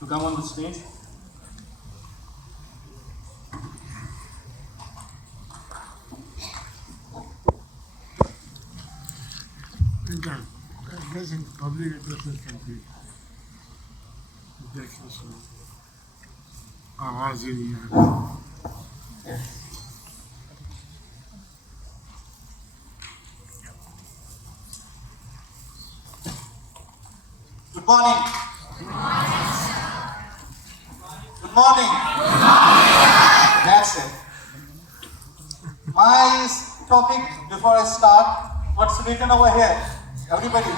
to come on the stage. Addressing public addresses complete. आवाज ही नहीं आ रही. Good morning. Good morning. That's it. My topic before I start, what's written over here? Everybody?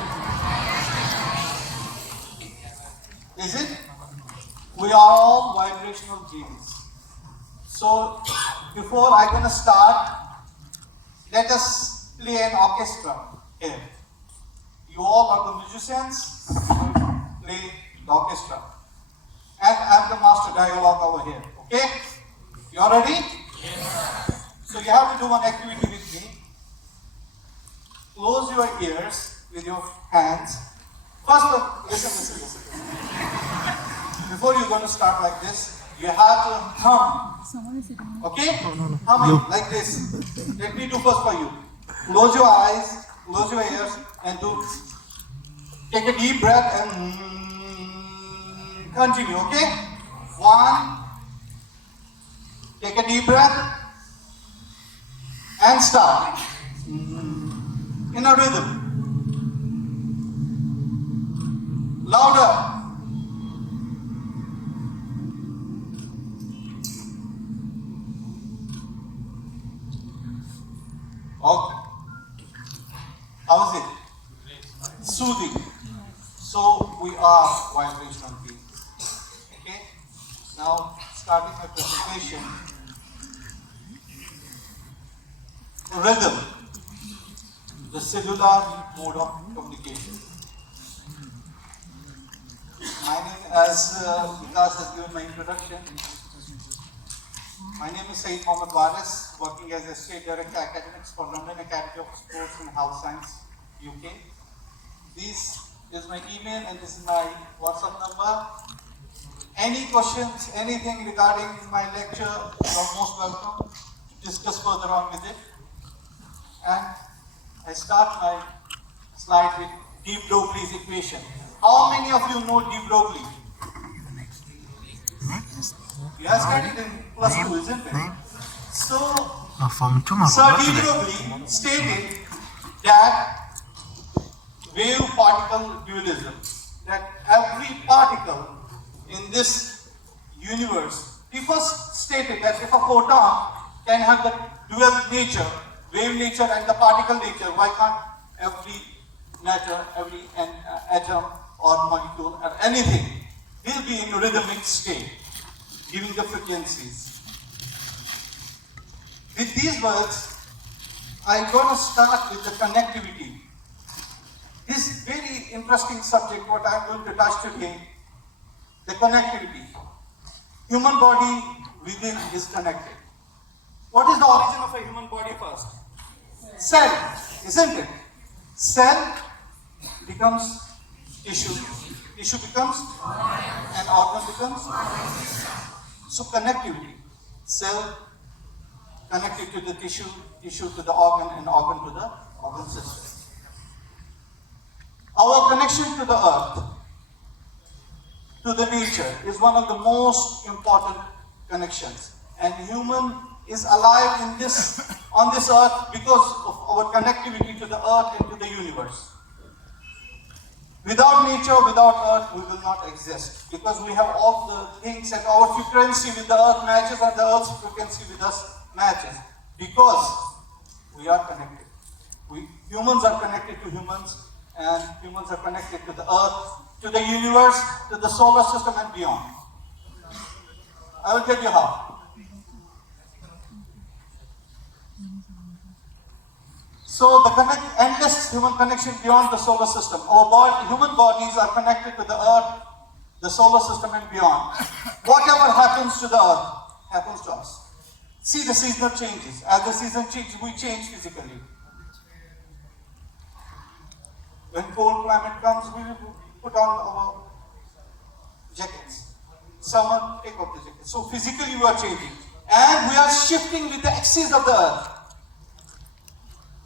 Is it? We are all vibrational beings. So, before I'm going to start, let us play an orchestra here. You all are the musicians, play the orchestra. And I'm the master dialogue over here. Okay? You all ready? Yes. So you have to do one activity with me. Close your ears with your hands. First, listen. Before you're going to start like this, you have to hum. Okay? Humming like this. Let me do first for you. Close your eyes, close your ears, and do. Take a deep breath and continue. Okay? 1. Take a deep breath and start. In a rhythm. Louder. Okay. How is it? Soothing. So we are vibrational beings. Okay? Now, starting my presentation. Rhythm. The cellular mode of communication. My name, as Vikas has given my introduction, my name is Saeed Mohammed Waris, working as a State Director Academics for London Academy of Sports and Health Science, UK. This is my email and this is my WhatsApp number. Any questions, anything regarding my lecture, you are most welcome to discuss further on with it. And I start my slide with de Broglie's equation. How many of you know de Broglie? You have studied in +2, isn't it? So, Sir de Broglie stated that wave-particle dualism, that every particle in this universe, he first stated that if a photon can have the dual nature, wave nature and the particle nature, why can't every matter, every atom or molecule or anything will be in a rhythmic state, giving the frequencies. With these words, I'm going to start with the connectivity. This very interesting subject, what I'm going to touch today, the connectivity. Human body within is connected. What is the origin of a human body first? Cell, isn't it? Cell becomes tissue. Tissue becomes an organ becomes. So connectivity. Cell connected to the tissue, tissue to the organ, and organ to the organ system. Our connection to the earth, to the nature, is one of the most important connections. And human is alive in this, on this earth because of our connectivity to the earth and to the universe. Without nature, without earth, we will not exist. Because we have all the things and our frequency with the earth matches and the earth's frequency with us matches. Because we are connected. Humans are connected to humans, and humans are connected to the earth, to the universe, to the solar system and beyond. I will tell you how. So the endless human connection beyond the solar system. Human bodies are connected to the earth, the solar system and beyond. Whatever happens to the earth happens to us. See the seasonal changes. As the season changes, we change physically. When cold climate comes, we put on our jackets. Someone take off the jacket. So physically you are changing. And we are shifting with the axis of the earth.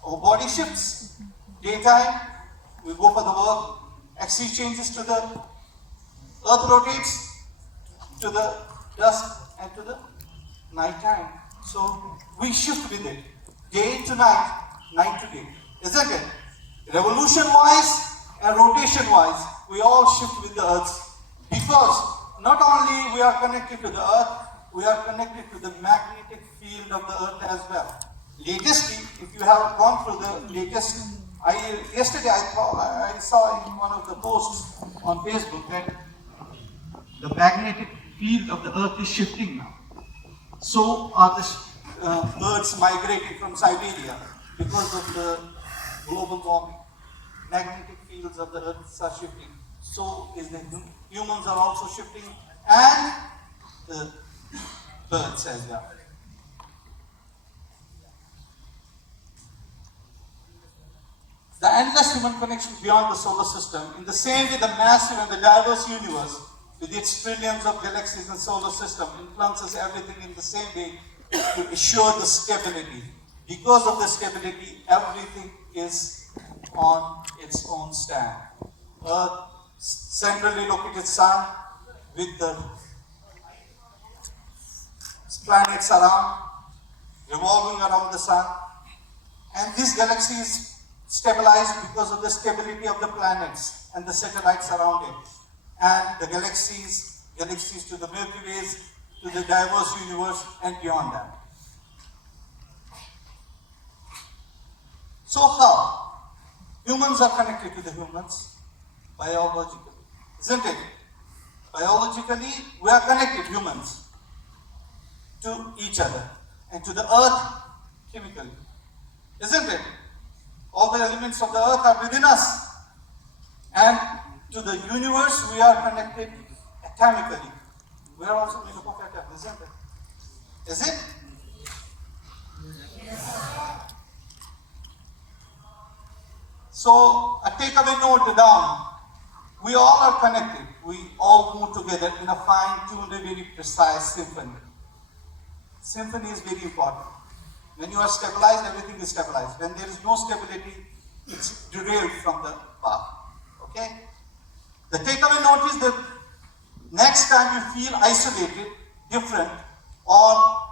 Our body shifts. Daytime, we go for the work. Axis changes to the earth rotates to the dusk and to the night time. So we shift with it. Day to night, night to day. Isn't it? Revolution-wise and rotation-wise, we all shift with the earth. Because not only we are connected to the earth, we are connected to the magnetic field of the earth as well. Latestly, if you have gone through the latest, yesterday I saw in one of the posts on Facebook that the magnetic field of the earth is shifting now. So are the birds migrating from Siberia because of the global warming. Magnetic fields of the earth are shifting. So is the humans are also shifting, and the birds as well. The endless human connection beyond the solar system, in the same way the massive and the diverse universe, with its trillions of galaxies and solar system, influences everything in the same way to assure the stability. Because of the stability, everything is on its own stand. Earth, centrally located sun, with the planets around, revolving around the sun, and this galaxy is stabilized because of the stability of the planets and the satellites around it, and the galaxies to the Milky Ways, to the diverse universe, and beyond that. So how? Humans are connected to the humans biologically, isn't it? Biologically, we are connected, humans, to each other and to the earth chemically, isn't it? All the elements of the earth are within us, and to the universe we are connected atomically. We are also made up of atoms, isn't it? Is it? So, a takeaway note down. We all are connected. We all move together in a fine-tuned and very precise symphony. Symphony is very important. When you are stabilized, everything is stabilized. When there is no stability, it's derailed from the path. Okay? The takeaway note is that next time you feel isolated, different, or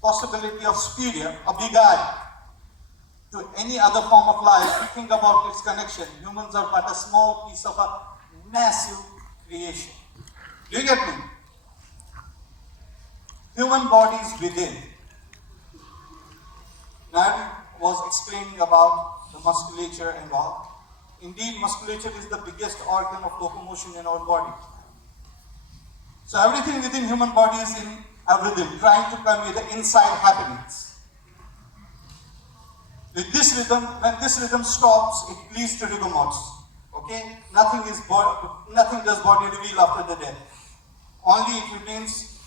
possibility of superior, a big eye, to any other form of life, think about its connection. Humans are but a small piece of a massive creation. Do you get me? Human bodies within. Now I was explaining about the musculature and all. Indeed, musculature is the biggest organ of locomotion in our body. So everything within human body is in a rhythm, trying to convey the inside happenings. With this rhythm, when this rhythm stops, it leads to rigor mortis. Okay? Nothing does body reveal after the death. Only it remains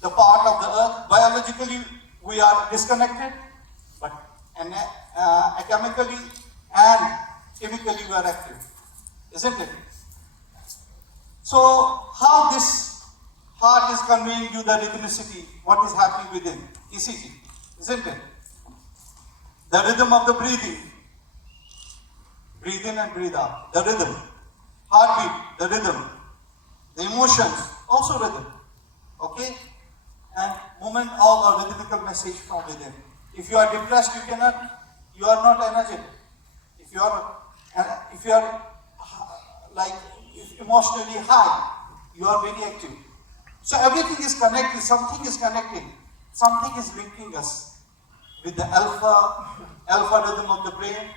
the part of the earth. Biologically, we are disconnected, but atomically and chemically we are active. Isn't it? So, how this heart is conveying you the rhythmicity, what is happening within? ECG, isn't it? The rhythm of the breathing. Breathe in and breathe out. The rhythm. Heartbeat, the rhythm. The emotions, also rhythm. Okay? And movement, all are rhythmical message from within. If you are depressed, you are not energetic. If you are like emotionally high, you are very active. So everything is connected, something is connecting, something is linking us with the alpha rhythm of the brain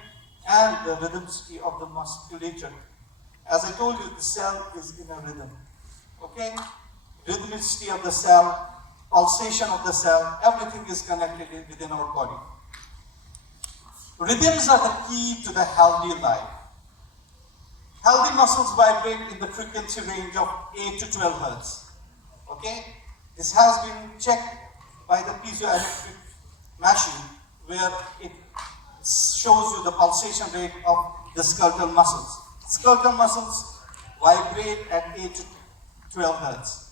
and the rhythmicity of the musculature. As I told you, the cell is in a rhythm. Okay? Rhythmicity of the cell, pulsation of the cell, everything is connected within our body. Rhythms are the key to the healthy life. Healthy muscles vibrate in the frequency range of 8 to 12 hertz. Okay? This has been checked by the piezoelectric machine, where it shows you the pulsation rate of the skeletal muscles. Skeletal muscles vibrate at 8 to 12 hertz.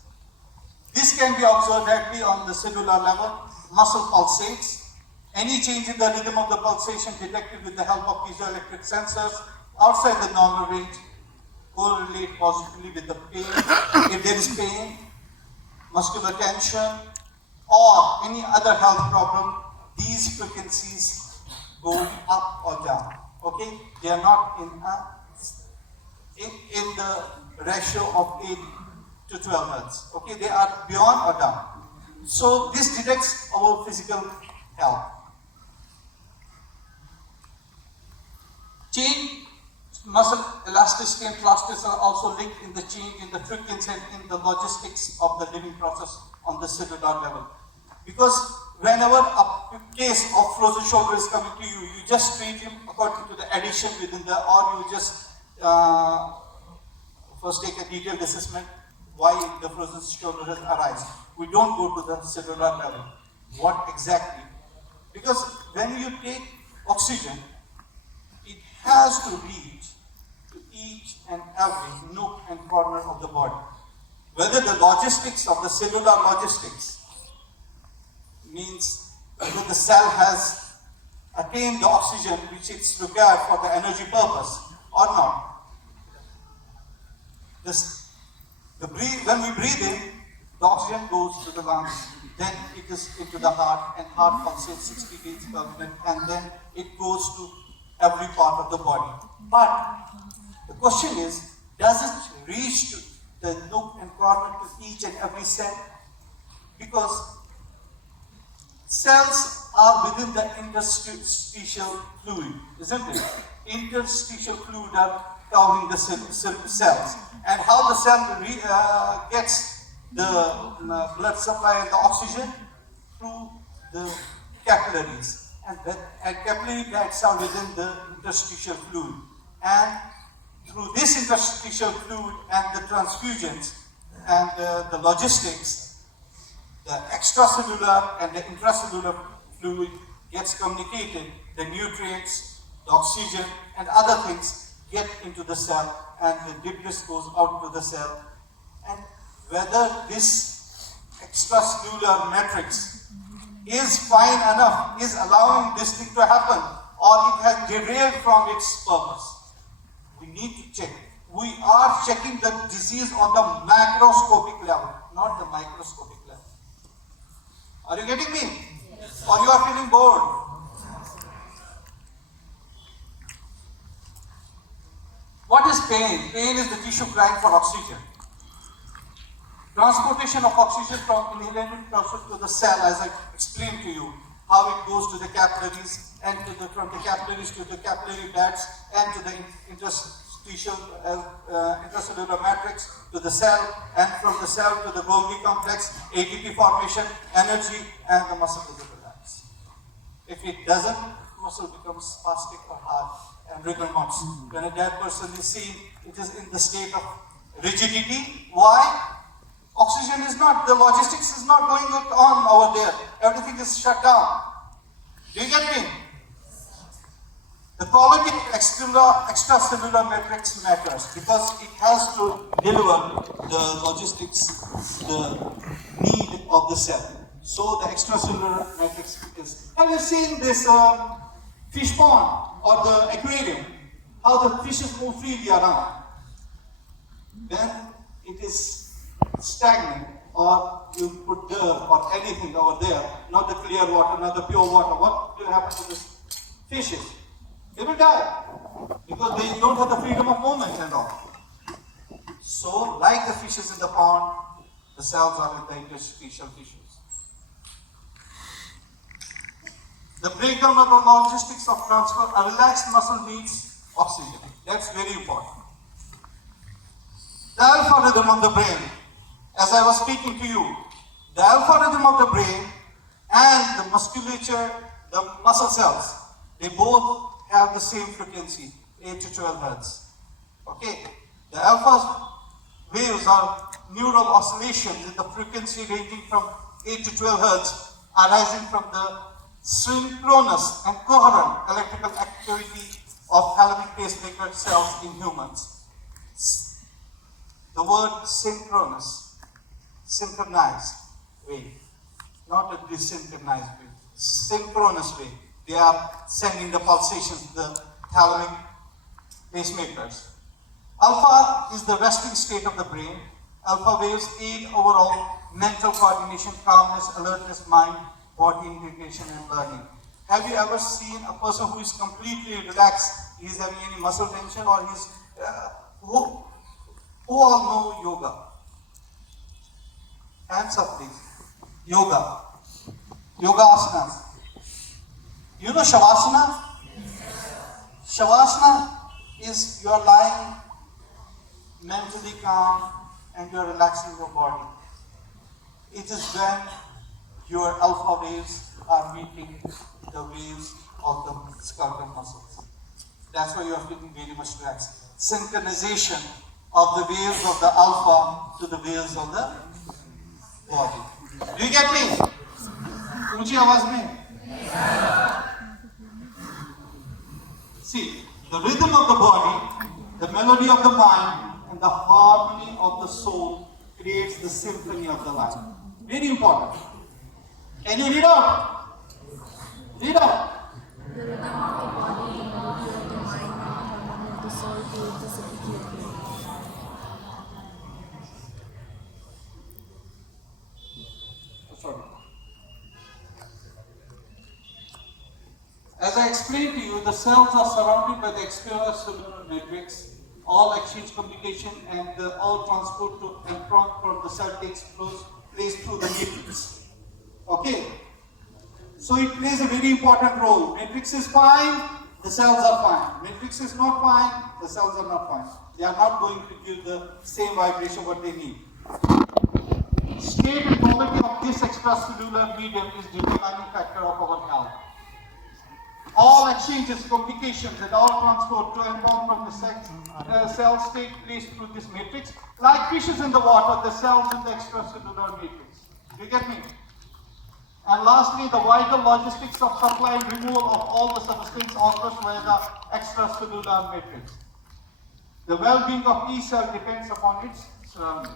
This can be observed directly on the cellular level. Muscle pulsates. Any change in the rhythm of the pulsation detected with the help of piezoelectric sensors outside the normal range correlate positively with the pain. If there is pain, muscular tension, or any other health problem, these frequencies go up or down. Okay? They are not in the ratio of 8 to 12 hertz. Okay? They are beyond or down. So this detects our physical health. Change muscle elasticity and plasticity are also linked in the change in the frequency and in the logistics of the living process on the cellular level. Because whenever a case of frozen shoulder is coming to you, you just treat him according to the addition within the, or you just first take a detailed assessment why the frozen shoulder has arisen. We don't go to the cellular level. What exactly? Because when you take oxygen, it has to reach to each and every nook and corner of the body. Whether the logistics of the cellular logistics means whether the cell has attained the oxygen which is required for the energy purpose or not. When we breathe in, the oxygen goes to the lungs, then it is into the heart, and heart pulsates 60 beats per minute, and then it goes to every part of the body. But the question is, does it reach to the nook and corner to each and every cell? Because cells are within the interstitial fluid, isn't it? Interstitial fluid are covering the cells. And how the cell gets the blood supply and the oxygen? Through the capillaries. And capillary beds are within the interstitial fluid. And through this interstitial fluid and the transfusions and the logistics, the extracellular and the intracellular fluid gets communicated, the nutrients, the oxygen, and other things get into the cell, and the debris goes out to the cell. And whether this extracellular matrix is fine enough, is allowing this thing to happen, or it has derailed from its purpose, we need to check. We are checking the disease on the macroscopic level, not the microscopic level. Are you getting me? Yes. Or you are feeling bored? What is pain? Pain is the tissue crying for oxygen. Transportation of oxygen from inhaled process to the cell, as I explained to you, how it goes to the capillaries, and from the capillaries to the capillary beds, and to the interstitial intracellular matrix, to the cell, and from the cell to the Golgi complex, ATP formation, energy, and the muscle will relax. If it doesn't, muscle becomes spastic or hard and rigor mortis. When a dead person is seen, it is in the state of rigidity. Why? Oxygen is not, the logistics is not going on over there. Everything is shut down. Do you get me? The quality of extracellular matrix matters because it has to deliver the logistics, the need of the cell. So the extracellular matrix is. Have you seen this fish pond or the aquarium? How the fishes move freely around. Then it is stagnant, or you put dirt or anything over there, not the clear water, not the pure water. What will happen to these fishes? They will die because they don't have the freedom of movement and all. So, like the fishes in the pond, the cells are in the interstitial tissues. The breakdown of the logistics of transfer, a relaxed muscle needs oxygen. That's very important. The alpha rhythm of the brain, as I was speaking to you, the alpha rhythm of the brain and the musculature, the muscle cells, they both have the same frequency, 8 to 12 hertz. Okay? The alpha waves are neural oscillations in the frequency ranging from 8 to 12 hertz arising from the synchronous and coherent electrical activity of thalamic pacemaker cells in humans. The word synchronized way, not a desynchronized way, synchronous way. They are sending the pulsations to the thalamic pacemakers. Alpha is the resting state of the brain. Alpha waves aid overall mental coordination, calmness, alertness, mind, body integration, and learning. Have you ever seen a person who is completely relaxed? He's having any muscle tension, or he's who all know yoga? Hands up, please. Yoga asanas. You know shavasana? Shavasana is you are lying mentally calm and you are relaxing your body. It is when your alpha waves are meeting the waves of the skeletal muscles. That's why you are feeling very much relaxed. Synchronization of the waves of the alpha to the waves of the body. Do you get me? ऊंची आवाज में. See, the rhythm of the body, the melody of the mind, and the harmony of the soul creates the symphony of the life. Very important. Can you read out? Read out. The rhythm of the body, the melody of the mind, and the harmony of the soul create the symphony of life. Sorry. As I explained to you, the cells are surrounded by the extracellular matrix. All exchange, communication, and all transport to and from the cell takes place through the matrix. Okay? So it plays a very important role. Matrix is fine, the cells are fine. Matrix is not fine, the cells are not fine. They are not going to give the same vibration what they need. State and quality of this extracellular medium is determining factor of our health. All exchanges, communications, and all transport to and from the cells take place through this matrix. Like fishes in the water, the cells in the extracellular matrix. Do you get me? And lastly, the vital logistics of supply and removal of all the substance occurs via the extracellular matrix. The well-being of each cell depends upon its surroundings.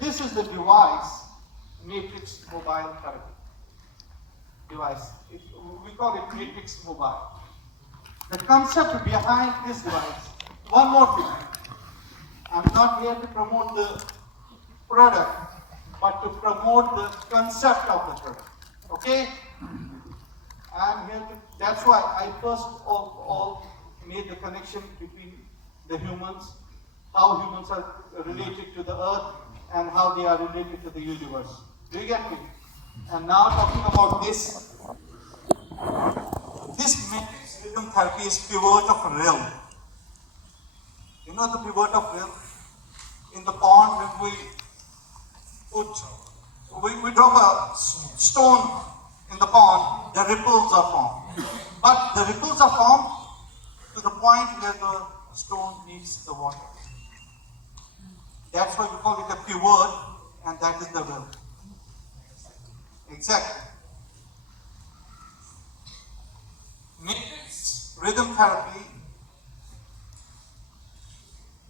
This is the device, matrix mobile therapy. Device. We call it matrix mobile. The concept behind this device, one more thing. I'm not here to promote the product, but to promote the concept of the product. Okay? I'm here to, that's why I first of all made the connection between the humans, how humans are related to the earth, and how they are related to the universe. Do you get me? And now talking about this matrix rhythm therapy is pivot of realm. You know the pivot of realm? In the pond, when we drop a stone in the pond, the ripples are formed. But the ripples are formed to the point where the stone meets the water. That's why we call it a pivot, and that is the realm. Exactly. Matrix rhythm therapy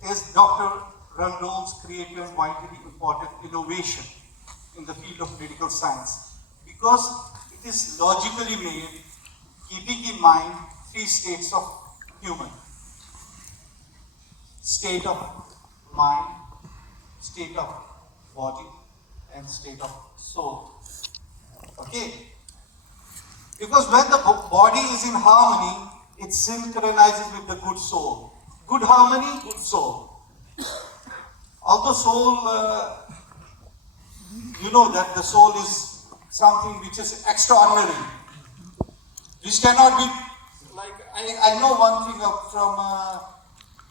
is Dr. Rundle's creative and vitally important innovation in the field of medical science because it is logically made, keeping in mind three states of human: state of mind, state of body, and state of soul. Okay? Because when the body is in harmony, it synchronizes with the good soul. Good harmony, good soul. Although soul, you know that the soul is something which is extraordinary. Which cannot be, like, I know one thing from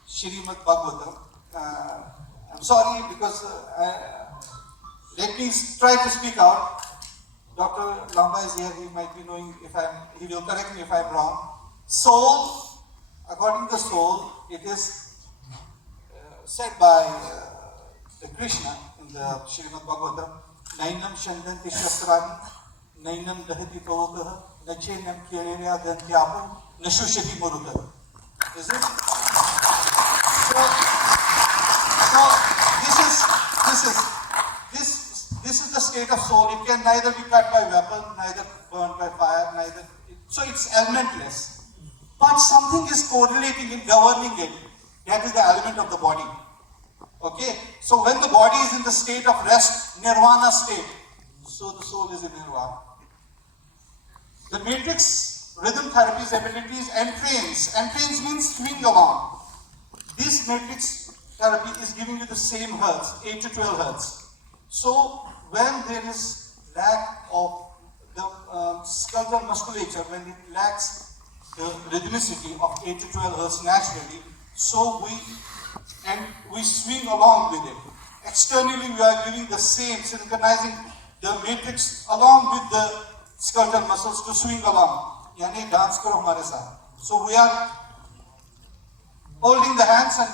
Srimad Bhagavatam. I'm sorry because let me try to speak out. Dr. Lamba is here, he might be knowing he will correct me if I'm wrong. Soul, according to the soul, it is said by the Krishna in the Srimad Bhagavatam, Nainam Shandanti Shastrani, Nainam Dahati Pavogaha, Nachenam Kyarya Dantyapu, Nashushati Muruga. Is it? So analysis. This is the state of soul. It can neither be cut by weapon, neither burned by fire, neither. So it's elementless. But something is correlating it, governing it. That is the element of the body. Okay? So when the body is in the state of rest, nirvana state, so the soul is in nirvana. The matrix rhythm therapy's abilities entrains. Entrains means swing along. This matrix therapy is giving you the same hertz, 8 to 12 hertz. So when there is lack of the skeletal musculature, when it lacks the rhythmicity of 8 to 12 hertz naturally, so we swing along with it. Externally, we are giving the same, synchronizing the matrix along with the skeletal muscles to swing along. Yani dance karo hamare saath. So we are holding the hands and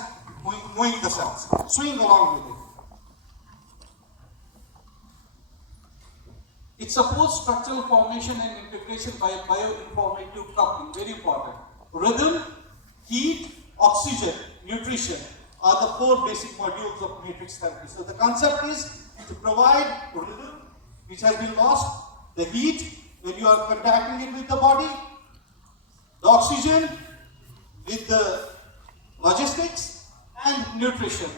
moving the cells. Swing along with it. It supports structural formation and integration by bioinformative coupling. Very important. Rhythm, heat, oxygen, nutrition are the 4 basic modules of matrix therapy. So the concept is to provide rhythm which has been lost, the heat when you are contacting it with the body, the oxygen with the logistics, and nutrition.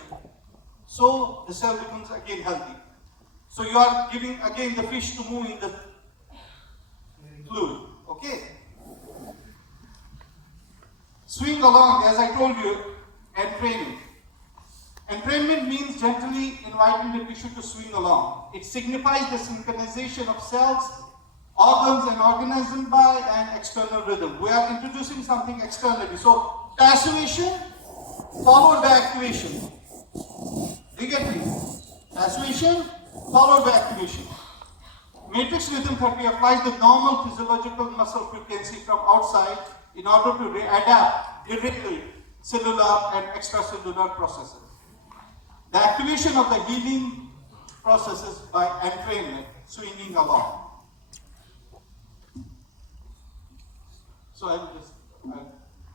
So the cell becomes again healthy. So you are giving again the fish to move in the fluid. Okay? Swing along, as I told you, entrainment. Entrainment means gently inviting the tissue to swing along. It signifies the synchronization of cells, organs and organisms by an external rhythm. We are introducing something externally. So passivation followed by activation. You get me? Passivation followed by activation. Matrix rhythm therapy applies the normal physiological muscle frequency from outside in order to adapt directly cellular and extracellular processes. The activation of the healing processes by entrainment, swinging along. So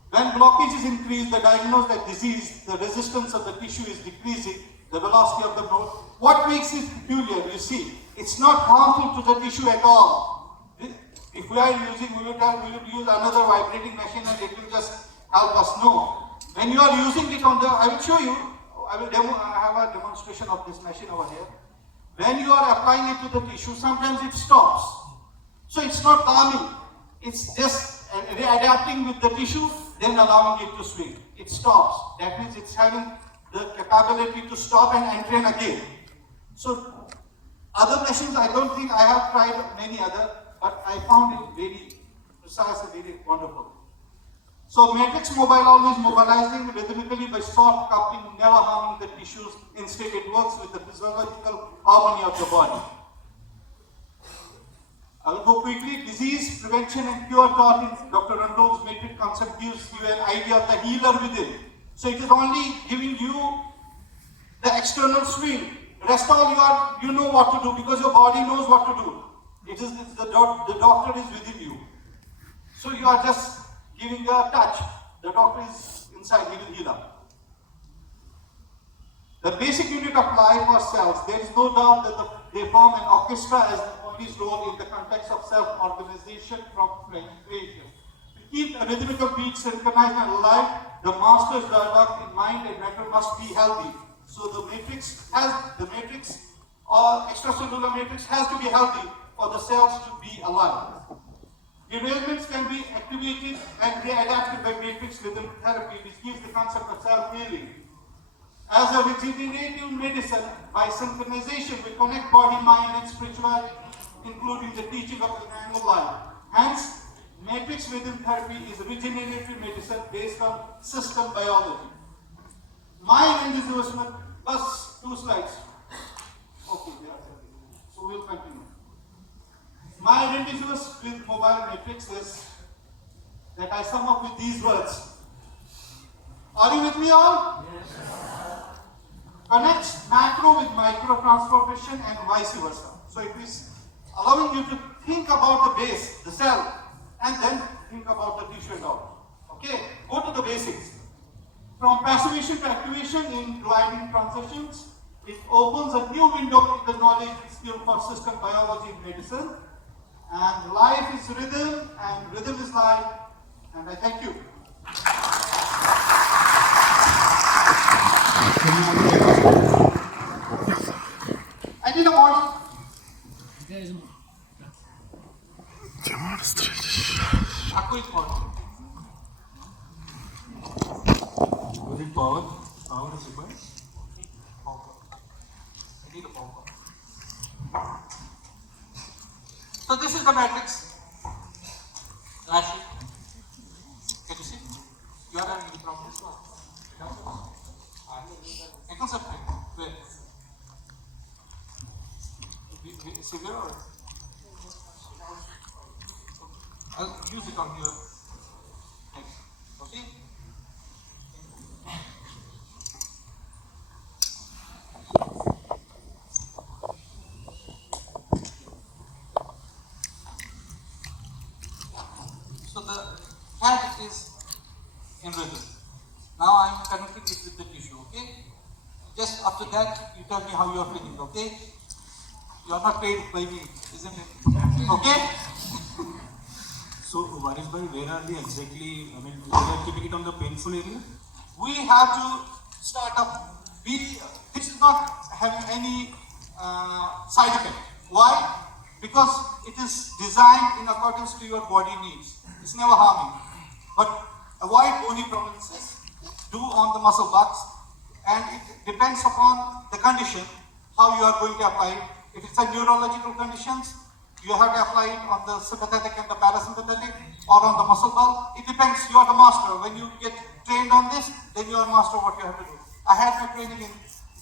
when blockage is increased, the diagnosed that disease, the resistance of the tissue is decreasing, the velocity of the growth. What makes it peculiar, you see, it's not harmful to the tissue at all. If we are using, we would use another vibrating machine and it will just help us. No. When you are using it on the, I will show you, I have a demonstration of this machine over here. When you are applying it to the tissue, sometimes it stops. So it's not calming. It's just readapting with the tissue, then allowing it to swing. It stops. That means it's having the capability to stop and entrain again. So other machines, I don't think I have tried many other, but I found it very precise and very wonderful. So matrix mobile always mobilizing rhythmically by soft coupling, never harming the tissues. Instead, it works with the physiological harmony of the body. I will go quickly. Disease prevention and cure taught in Dr. Randolph's matrix concept gives you an idea of the healer within. So it is only giving you the external swing. Rest all you know what to do because your body knows what to do. It is the doctor is within you. So you are just giving a touch. The doctor is inside, he will heal up. The basic unit of life are cells. There is no doubt that they form an orchestra as the body's role in the context of self-organization from creation. To keep a rhythmical beat synchronized and alive, the master's dialogue in mind and matter must be healthy. So the matrix or extracellular matrix has to be healthy for the cells to be alive. Derailments can be activated and readapted by matrix rhythm therapy, which gives the concept of self-healing. As a regenerative medicine, by synchronization, we connect body, mind, and spirituality, including the teaching of the manual life. Hence, matrix rhythm therapy is regenerative medicine based on system biology. Mind and disbursement, plus 2 slides. Okay, so we'll continue. My identity with mobile matrix is that I sum up with these words. Are you with me all? Yes. Connects macro with micro transformation and vice versa. So it is allowing you to think about the base, the cell, and then think about the tissue and all. Okay, go to the basics. From passivation to activation in gliding transitions, It opens a new window in the knowledge and skill for system biology and medicine. And life is rhythm, and rhythm is life. And I thank you. I need a body. A quick body. Was it power? Power is required? Power. I need a power. So this is the matrix. Rashi. Can you see? You are having the problem. Ankle subtract. Where? Severe or? I'll use it on your neck. Okay? So the head is in rhythm. Now I am connecting it with the tissue, okay? Just after that, you tell me how you are feeling, okay? You are not paid by me, isn't it? Okay? So, Varis bhai, where are we exactly? I mean, we are keeping it on the painful area? We have to start up. This is not having any side effect. Why? Because it is designed in accordance to your body needs. It's never harming. But avoid bony prominences. Do on the muscle bucks. And it depends upon the condition how you are going to apply it. If it's a neurological conditions, you have to apply it on the sympathetic and the parasympathetic or on the muscle bulk. It depends. You are the master. When you get trained on this, then you are master what you have to do. I had my training in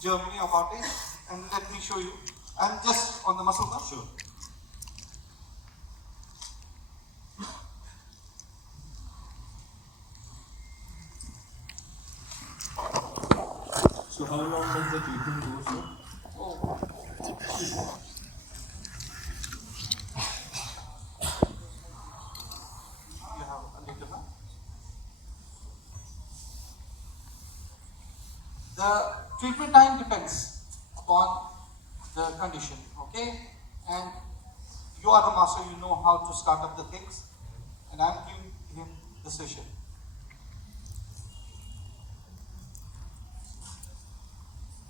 Germany about it, and let me show you. And just on the muscle bulk. Sure. So, how long does the treatment go, sir? Oh. You have a little, huh? The treatment time depends upon the condition, okay? And you are the master, you know how to start up the things, and I'm giving him the session.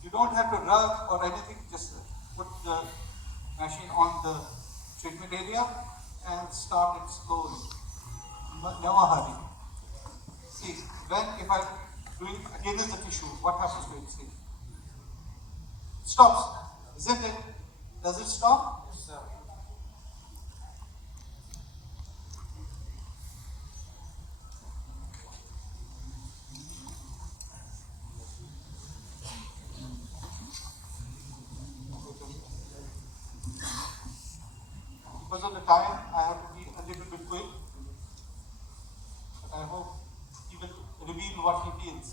You don't have to rub or anything, just put the machine on the treatment area and start it slowly. Never hurry. See, if I'm doing against the tissue, what happens to it? See, stops, isn't it? Does it stop? Yes, sir. Because of the time, I have to be a little bit quick. But I hope he will reveal what he feels.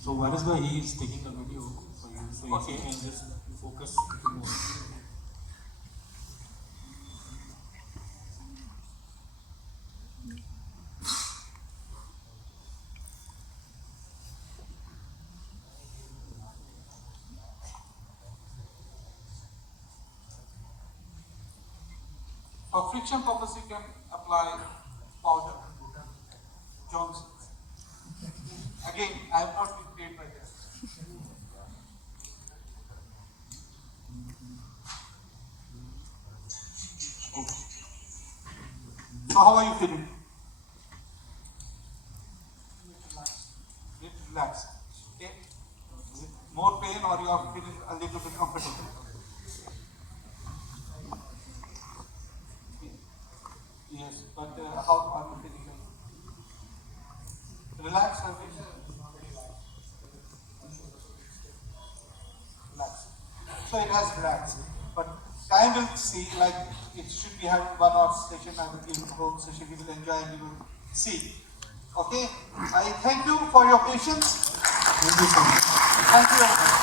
So, Varis bhai, he is taking a video for you. So, if you can just focus a little more. For friction purpose, you can apply powder, Johnson's. Again, I have not been paid by this. So how are you feeling? Relax. Okay. Is it more pain or you are feeling a little bit comfortable? Yes, but how are you feeling? Relax, I mean. Relax. So it has relaxed. But time will see, like it should be having 1 hour session, I will give you whole session, you will enjoy and you will see. Okay? I thank you for your patience. Thank you so much. Thank you very much.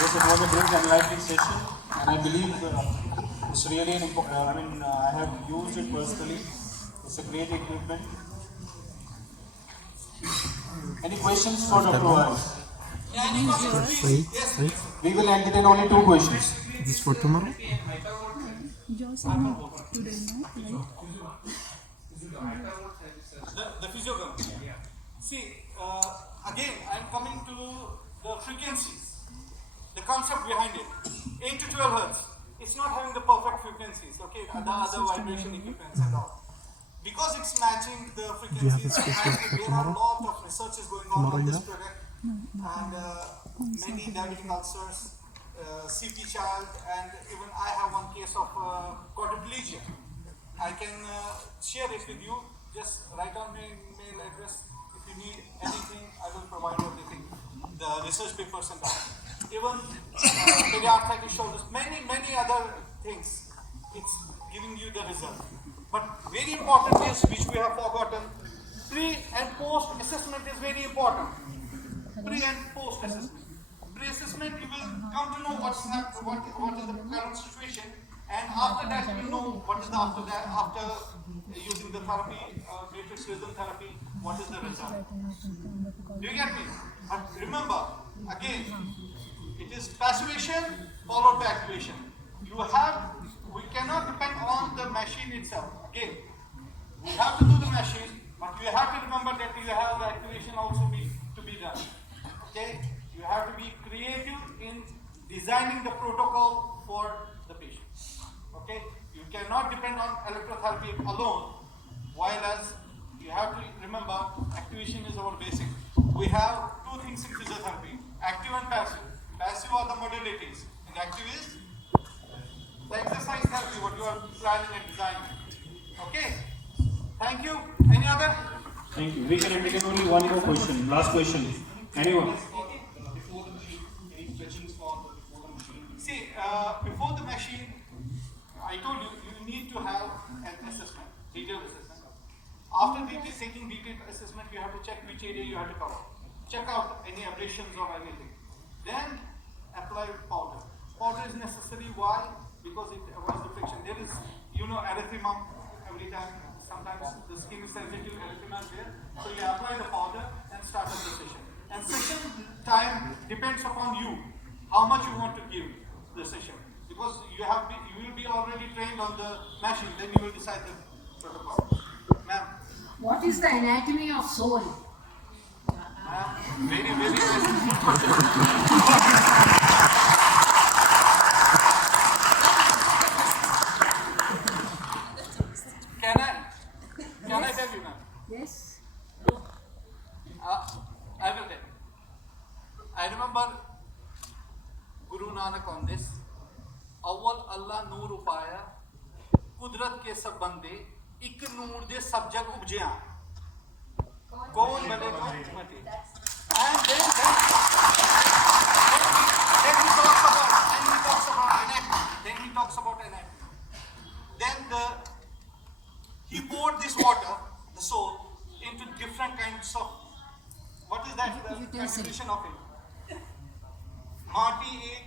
Yes, it was a great enlightening session, and I believe It's really I have used it personally. It's a great equipment. Any questions for Dr. Varis? Yeah, any questions, please? Yes, please. We will entertain only 2 questions. This for tomorrow? Yours is not today, no? Right? The physiognomy. See, again, I'm coming to the frequencies, the concept behind it. 8 to 12 hertz. It's not having the perfect frequencies, okay? The other vibration equipments and all. Because it's matching the frequencies, and there are a lot of researches going on this product, and many diabetic ulcers, CP child, and even I have one case of quadriplegia. I can share it with you. Just write on my email address. If you need anything, I will provide everything. The research papers and all. Even periarthritis shoulders, many other things. It's giving you the result. But very important is, which we have forgotten, pre and post assessment is very important. Pre and post assessment. Pre-assessment, you will come to know what is the current situation, and after that you will know what is the after using the therapy, matrix rhythm therapy, what is the result. Do you get me? But remember, again, it is passivation followed by activation. We cannot depend on the machine itself. Again, we have to do the machine, but you have to remember that you have the activation also to be done. Okay? You have to be creative in designing the protocol for the patient. Okay? You cannot depend on electrotherapy alone, while as you have to remember activation is our basic. We have 2 things in physiotherapy, active and passive. Passive are the modalities, and active is the exercise therapy, what you are planning and designing. Okay? Thank you. Any other? Thank you. We can entertain only one more question. Last question. Anyone? Before the machine, any stretchings for before the machine? See, before the machine, I told you, you need to have an assessment, detailed assessment. After taking detailed assessment, you have to check which area you have to cover. Check out any abrasions or anything. Then apply powder. Powder is necessary. Why? Because it avoids the friction. There is, erythema every time. Sometimes the skin is sensitive, erythema is there. So you apply the powder and start the session. And session time depends upon you, how much you want to give the session. Because you will be already trained on the machine, then you will decide the protocol. Ma'am. What is the anatomy of soul? Very, very Can I tell you, ma'am? Yes. I will tell you. I remember Guru Nanak on this. Awwal Allah Noor upaya, Kudrat ke sab bande, ik noor de sab jag ubjaya. Kaun bane ko mati. And then he talks about anatomy. Then he poured this water, the soul, into different kinds of, what is that? The definition of it. Mati ek,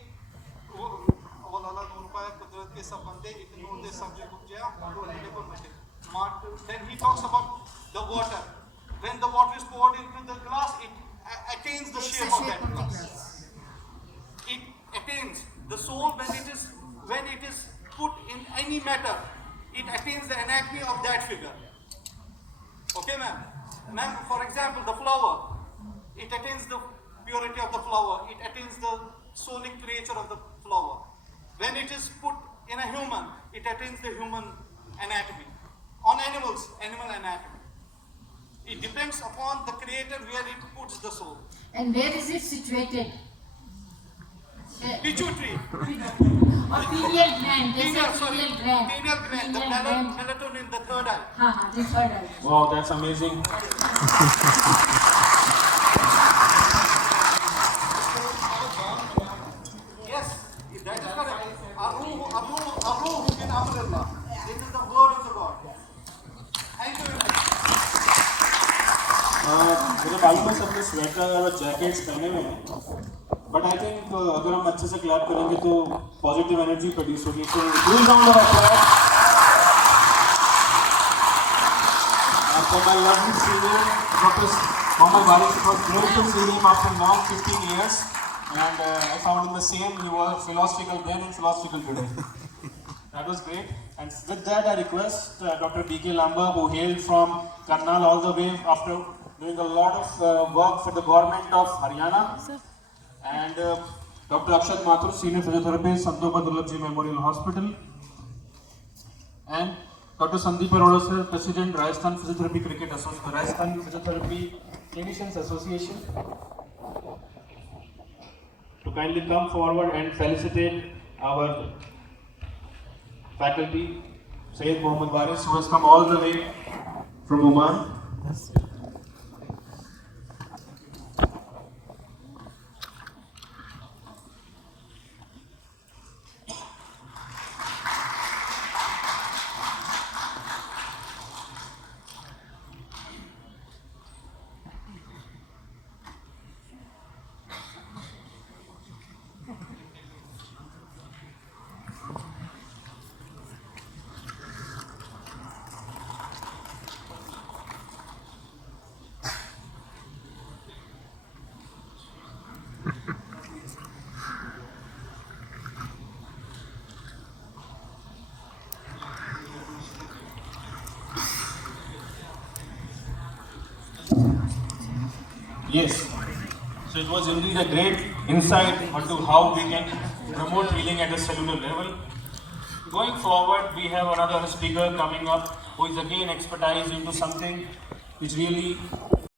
awal Allah noor paaya, kudrat ke sab bande, ek noor de sab jag ubjaya. Then he talks about the water. When the water is poured into the glass, it attains the shape of that glass. It attains the soul when it is put in any matter. It attains the anatomy of that figure. Okay, ma'am? Ma'am, for example, the flower, it attains the purity of the flower. It attains the soulic creature of the flower. When it is put in a human, it attains the human anatomy. On animals, animal anatomy. It depends upon the creator where it puts the soul. And where is it situated? Pituitary. Or pineal gland. They say Pineal gland. gland. The melatonin, the third eye. The third eye. Wow, that's amazing. Yes, that is correct. Aruh in Amrullah. This is the word of the God. Thank you very much. मुझे मालूम है सबने sweater और jackets पहने हुए हैं But I think अगर हम अच्छे से clap करेंगे तो positive energy produce होगी. So huge round of applause. And for my lovely senior, Dr. Mohammed Waris, it was great to see him after long 15 years. And I found him the same. He was philosophical then and philosophical today. That was great. And with that, I request Dr. B.K. Lamba, who hailed from Karnal all the way after doing a lot of work for the government of Haryana. And Dr. Akshat Mathur, Senior Physiotherapist, Santoba Dullabji Memorial Hospital. And Dr. Sandeep Arora sir, President, Rajasthan Physiotherapy Cricket Association, Rajasthan Physiotherapy Clinicians Association, to kindly come forward and felicitate our faculty, Sayyid Mohammed Waris, who has come all the way from Oman. Yes. So it was indeed a great insight into how we can promote healing at a cellular level. Going forward, we have another speaker coming up who is again expertise into something which really